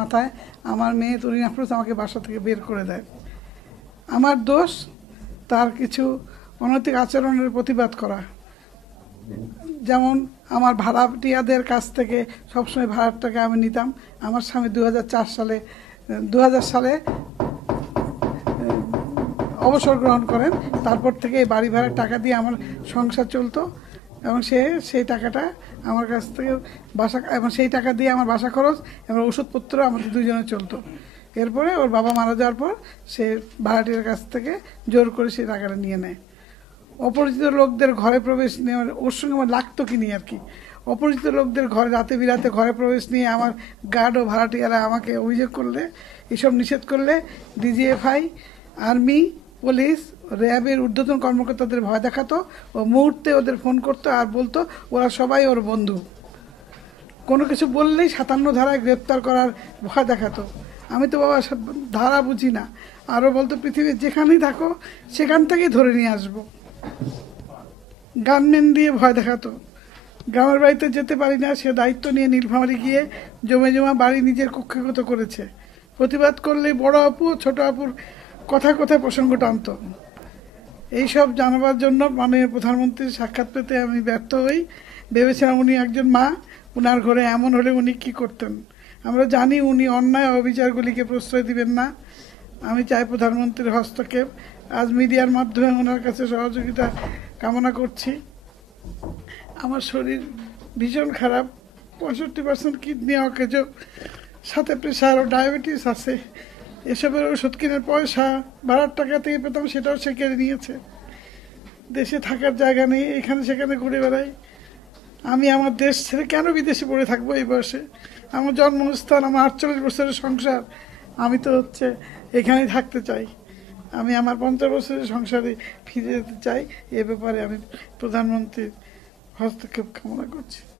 মাথায় আমার মেয়ে তরিন আফরোজ আমাকে বাসা থেকে বের করে দেয়। আমার দোষ তার কিছু অনৈতিক আচরণের প্রতিবাদ করা, যেমন আমার ভাড়াটিয়াদের কাছ থেকে সবসময় ভাড়ার টাকা আমি নিতাম। আমার স্বামী 2000 সালে অবসর গ্রহণ করেন। তারপর থেকে এই বাড়ি ভাড়ার টাকা দিয়ে আমার সংসার চলতো এবং সেই টাকাটা আমার কাছ থেকে এবং সেই টাকা দিয়ে আমার বাসা খরচ এবং ওষুধপত্র আমাদের দুজনে চলতো। এরপরে ওর বাবা মারা যাওয়ার পর সে ভাড়াটিয়ার কাছ থেকে জোর করে সেই টাকাটা নিয়ে নেয়। অপরিচিত লোকদের ঘরে প্রবেশ নিয়ে ওর সঙ্গে আমার লাগতো কি নিয়ে আর কি। অপরিচিত লোকদের ঘরে রাতে বিরাতে ঘরে প্রবেশ নিয়ে আমার গার্ড ও ভাড়াটিয়ারা আমাকে অভিযোগ করলে, এসব নিষেধ করলে ডিজিএফআই, আর্মি, পুলিশ, র্যাবের ঊর্ধ্বতন কর্মকর্তাদের ভয় দেখাতো ও মুহূর্তে ওদের ফোন করতো আর বলতো ওরা সবাই ওর বন্ধু। কোনো কিছু বললেই 57 ধারায় গ্রেপ্তার করার ভয় দেখাতো। আমি তো বাবা ধারা বুঝি না। আরও বলতো পৃথিবীর যেখানেই থাকো সেখান থেকেই ধরে নিয়ে আসবো। গানম্যান দিয়ে ভয় দেখাতো। গ্রামের বাড়িতে যেতে পারি না, সে দায়িত্ব নিয়ে নীলফামারী গিয়ে জমা বাড়ি নিজের কক্ষগত করেছে। প্রতিবাদ করলে বড় আপু ছোট আপুর কথায় কথায় প্রসঙ্গ টানত। এইসব জানাবার জন্য মাননীয় প্রধানমন্ত্রীর সাক্ষাৎ পেতে আমি ব্যর্থ হই। ভেবেছিলাম উনি একজন মা, উনার ঘরে এমন হলে উনি কি করতেন। আমরা জানি উনি অন্যায় অবিচারগুলিকে প্রশ্রয় দিবেন না। আমি চাই প্রধানমন্ত্রীর হস্তক্ষেপ। আজ মিডিয়ার মাধ্যমে ওনার কাছে সহযোগিতা কামনা করছি। আমার শরীর ভীষণ খারাপ, 65% কিডনি অকেজ, সাথে প্রেশার ও ডায়াবেটিস আছে। এসবের ওষুধ কিনে পয়সা ভাড়ার টাকা থেকে পেতাম, সেটাও সে কেড়ে নিয়েছে। দেশে থাকার জায়গা নেই, এখানে সেখানে ঘুরে বেড়াই। আমি আমার দেশ ছেড়ে কেন বিদেশে পড়ে থাকবো এই বয়সে? আমার জন্মস্থান, আমার 48 বছরের সংসার, আমি তো এখানেই থাকতে চাই। আমি আমার 50 বছরের সংসারে ফিরে যেতে চাই। এ ব্যাপারে আমি প্রধানমন্ত্রীর হস্তক্ষেপ কামনা করছি।